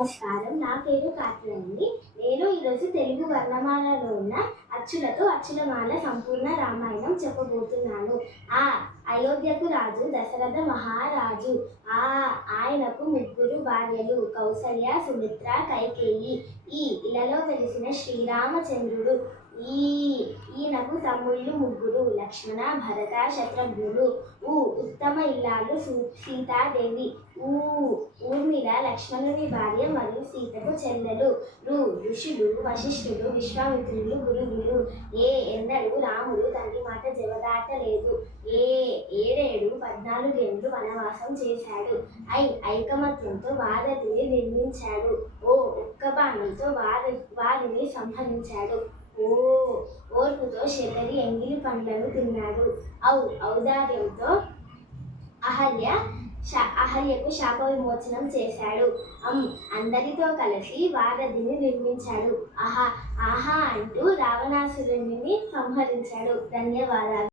నమస్కారం. నా పేరు కాత్యాయని. నేను ఈరోజు తెలుగు వర్ణమాలలో ఉన్న అచ్చులతో అచ్చులమాల సంపూర్ణ రామాయణం చెప్పబోతున్నాను. ఆ అయోధ్యకు రాజు దశరథ మహారాజు. ఆయనకు ముగ్గురు భార్యలు కౌసల్య, సుమిత్ర, కైకేయి. ఇలలో వెలిసిన శ్రీరామచంద్రుడు. ఈయనకు తమ్ముళ్ళు ముగ్గురు లక్ష్మణ, భరత, శత్రుఘ్నులు. ఉత్తమ ఇల్లాలు సీతాదేవి. ఊర్మిళ లక్ష్మణుని భార్య మరియు సీతకు చెల్లెలు. ఋషులు వశిష్ఠులు, విశ్వామిత్రులు గురువులు. ఎన్నడూ రాముడు తండ్రి మాట జవదాటలేదు. 14 ఏళ్ళు వనవాసం చేశాడు. ఐకమత్యంతో వారధిని నిర్మించాడు. ఒక్క బాణంతో వారిని సంహరించాడు. ఓర్పుతో శబరి ఎంగిలి పండ్లను తిన్నాడు. ఔదార్యంతో అహల్యకు శాప విమోచనం చేశాడు. అందరితో కలిసి వారధిని నిర్మించాడు. ఆహా అంటూ రావణాసురుడిని సంహరించాడు. ధన్యవాదాలు.